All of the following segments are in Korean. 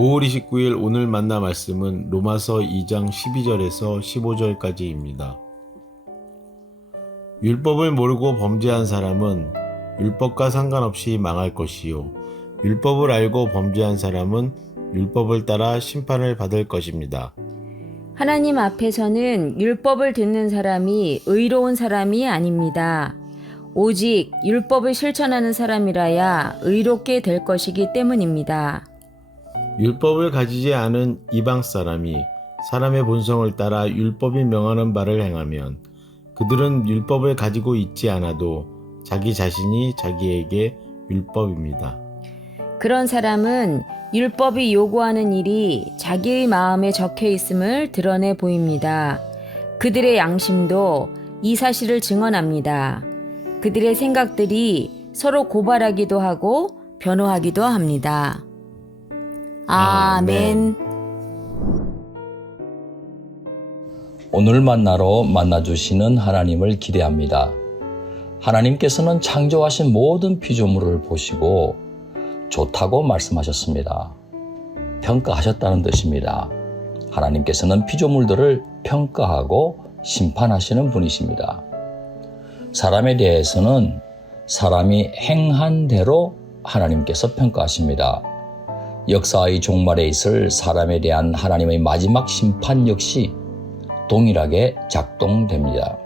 5월 29일 오늘 만나 말씀은 로마서 2장 12절에서 15절까지입니다. 율법을 모르고 범죄한 사람은 율법과 상관없이 망할 것이요 율법을 알고 범죄한 사람은 율법을 따라 심판을 받을 것입니다. 하나님 앞에서는 율법을 듣는 사람이 의로운 사람이 아닙니다. 오직 율법을 실천하는 사람이라야 의롭게 될 것이기 때문입니다. 율법을 가지지 않은 이방 사람이 사람의 본성을 따라 율법이 명하는 바를 행하면 그들은 율법을 가지고 있지 않아도 자기 자신이 자기에게 율법입니다. 그런 사람은 율법이 요구하는 일이 자기의 마음에 적혀 있음을 드러내 보입니다. 그들의 양심도 이 사실을 증언합니다. 그들의 생각들이 서로 고발하기도 하고 변호하기도 합니다. 아멘. 오늘 만나러 만나주시는 하나님을 기대합니다. 하나님께서는 창조하신 모든 피조물을 보시고 좋다고 말씀하셨습니다. 평가하셨다는 뜻입니다. 하나님께서는 피조물들을 평가하고 심판하시는 분이십니다. 사람에 대해서는 사람이 행한 대로 하나님께서 평가하십니다. 역사의 종말에 있을 사람에 대한 하나님의 마지막 심판 역시 동일하게 작동됩니다.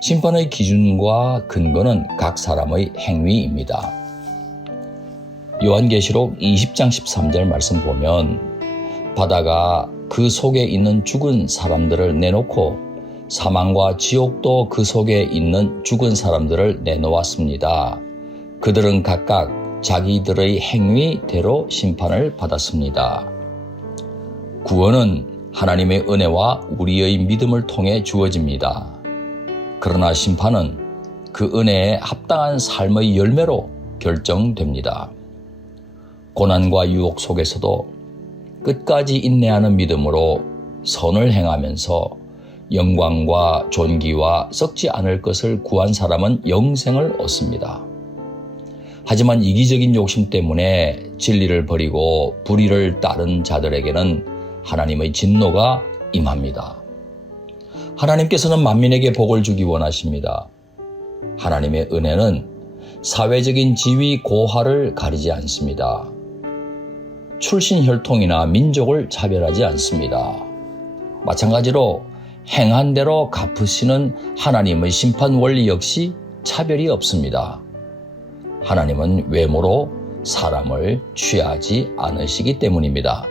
심판의 기준과 근거는 각 사람의 행위입니다. 요한계시록 20장 13절 말씀 보면 바다가 그 속에 있는 죽은 사람들을 내놓고 사망과 지옥도 그 속에 있는 죽은 사람들을 내놓았습니다. 그들은 각각 자기들의 행위대로 심판을 받았습니다. 구원은 하나님의 은혜와 우리의 믿음을 통해 주어집니다. 그러나 심판은 그 은혜에 합당한 삶의 열매로 결정됩니다. 고난과 유혹 속에서도 끝까지 인내하는 믿음으로 선을 행하면서 영광과 존귀와 썩지 않을 것을 구한 사람은 영생을 얻습니다. 하지만 이기적인 욕심 때문에 진리를 버리고 불의를 따른 자들에게는 하나님의 진노가 임합니다. 하나님께서는 만민에게 복을 주기 원하십니다. 하나님의 은혜는 사회적인 지위 고하를 가리지 않습니다. 출신 혈통이나 민족을 차별하지 않습니다. 마찬가지로 행한 대로 갚으시는 하나님의 심판 원리 역시 차별이 없습니다. 하나님은 외모로 사람을 취하지 않으시기 때문입니다.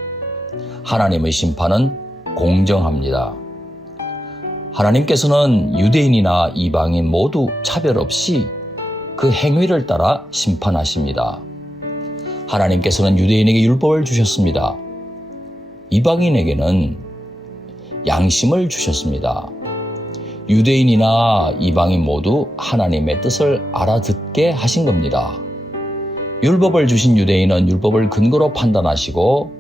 하나님의 심판은 공정합니다. 하나님께서는 유대인이나 이방인 모두 차별 없이 그 행위를 따라 심판하십니다. 하나님께서는 유대인에게 율법을 주셨습니다. 이방인에게는 양심을 주셨습니다. 유대인이나 이방인 모두 하나님의 뜻을 알아듣게 하신 겁니다. 율법을 주신 유대인은 율법을 근거로 판단하시고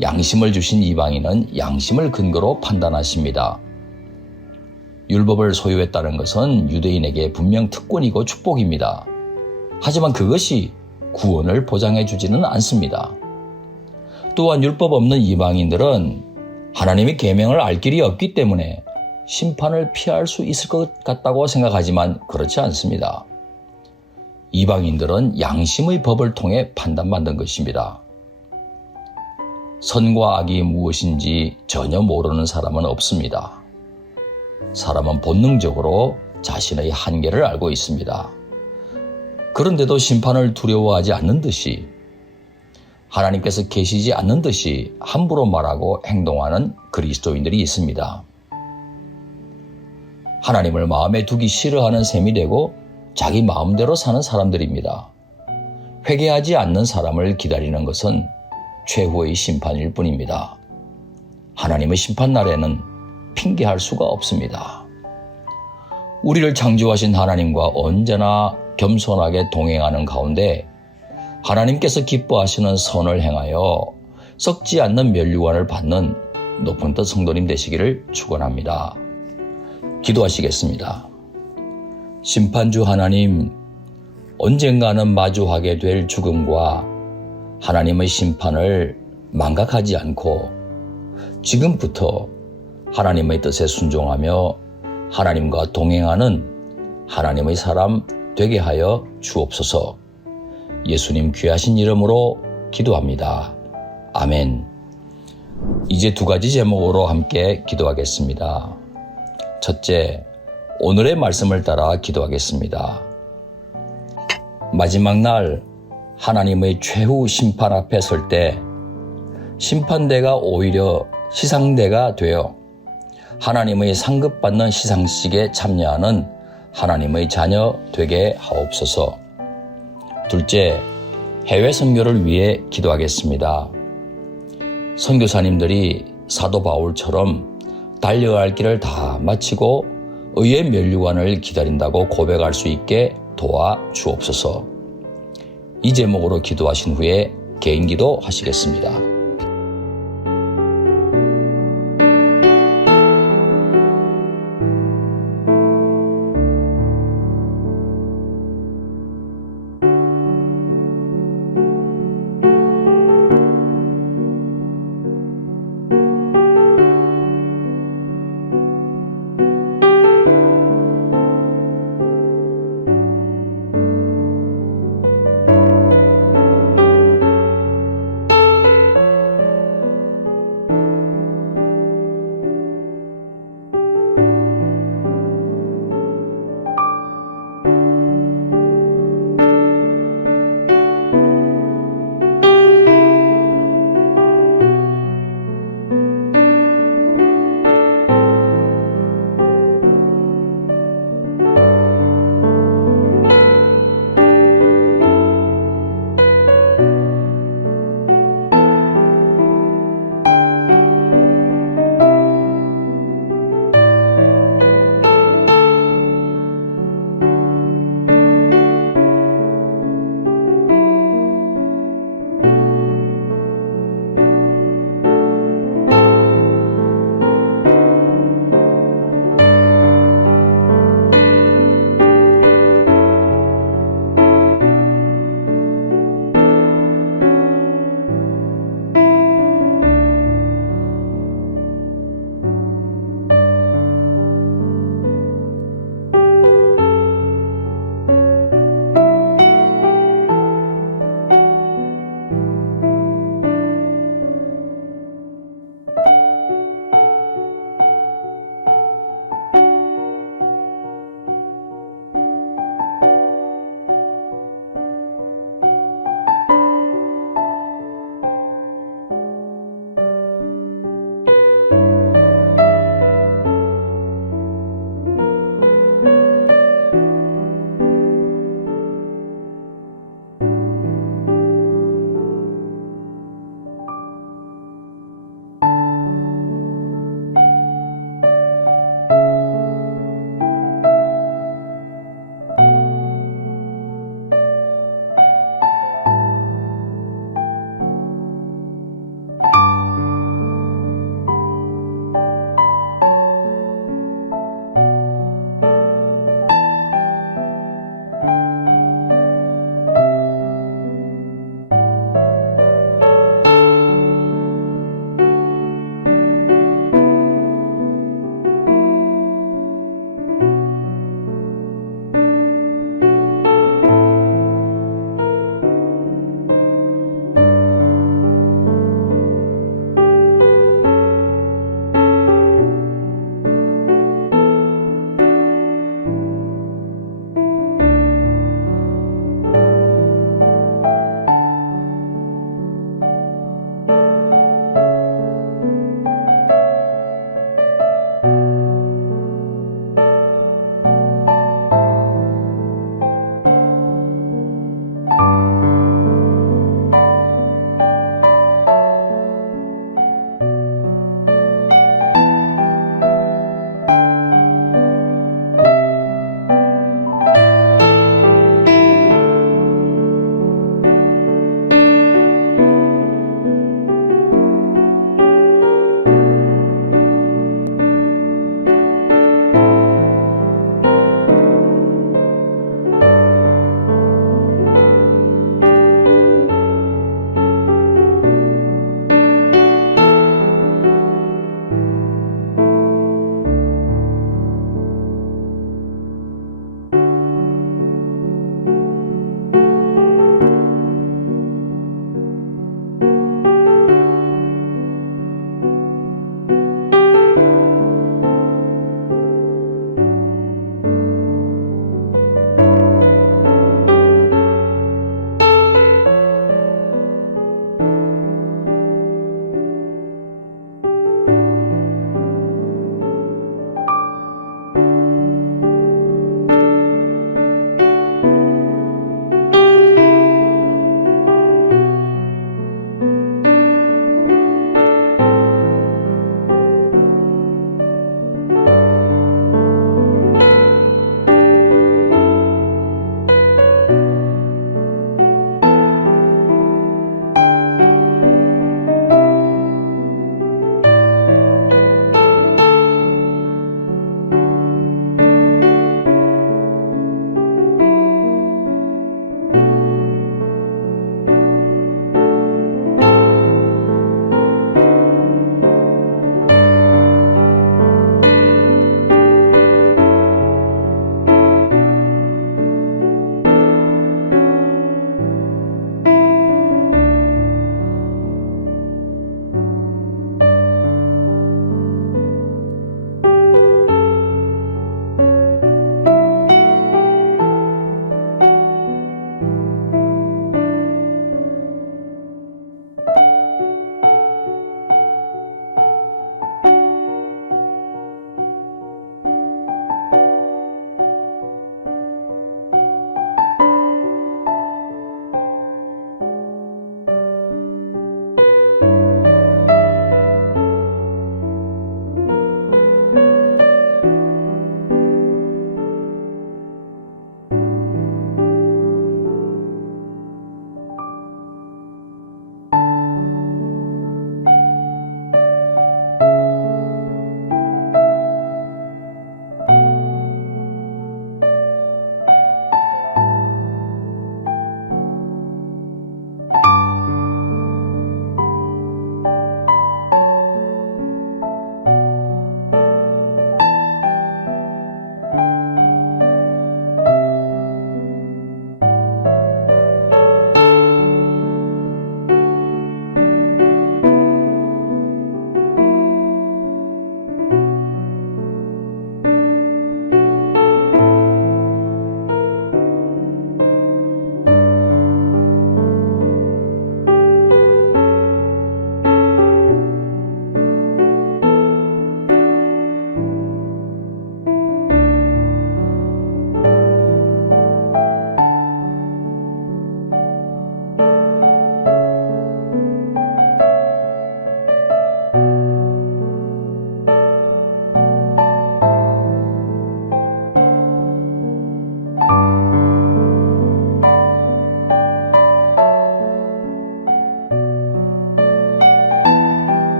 양심을 주신 이방인은 양심을 근거로 판단하십니다. 율법을 소유했다는 것은 유대인에게 분명 특권이고 축복입니다. 하지만 그것이 구원을 보장해 주지는 않습니다. 또한 율법 없는 이방인들은 하나님의 계명을 알 길이 없기 때문에 심판을 피할 수 있을 것 같다고 생각하지만 그렇지 않습니다. 이방인들은 양심의 법을 통해 판단받는 것입니다. 선과 악이 무엇인지 전혀 모르는 사람은 없습니다. 사람은 본능적으로 자신의 한계를 알고 있습니다. 그런데도 심판을 두려워하지 않는 듯이 하나님께서 계시지 않는 듯이 함부로 말하고 행동하는 그리스도인들이 있습니다. 하나님을 마음에 두기 싫어하는 셈이 되고 자기 마음대로 사는 사람들입니다. 회개하지 않는 사람을 기다리는 것은 최후의 심판일 뿐입니다. 하나님의 심판날에는 핑계할 수가 없습니다. 우리를 창조하신 하나님과 언제나 겸손하게 동행하는 가운데 하나님께서 기뻐하시는 선을 행하여 썩지 않는 면류관을 받는 높은 뜻 성도님 되시기를 축원합니다. 기도하시겠습니다. 심판주 하나님, 언젠가는 마주하게 될 죽음과 하나님의 심판을 망각하지 않고 지금부터 하나님의 뜻에 순종하며 하나님과 동행하는 하나님의 사람 되게 하여 주옵소서. 예수님 귀하신 이름으로 기도합니다. 아멘. 이제 두 가지 제목으로 함께 기도하겠습니다. 첫째, 오늘의 말씀을 따라 기도하겠습니다. 마지막 날 하나님의 최후 심판 앞에 설 때 심판대가 오히려 시상대가 되어 하나님의 상급받는 시상식에 참여하는 하나님의 자녀 되게 하옵소서. 둘째, 해외 선교를 위해 기도하겠습니다. 선교사님들이 사도 바울처럼 달려갈 길을 다 마치고 의의 면류관을 기다린다고 고백할 수 있게 도와 주옵소서. 이 제목으로 기도하신 후에 개인 기도 하시겠습니다.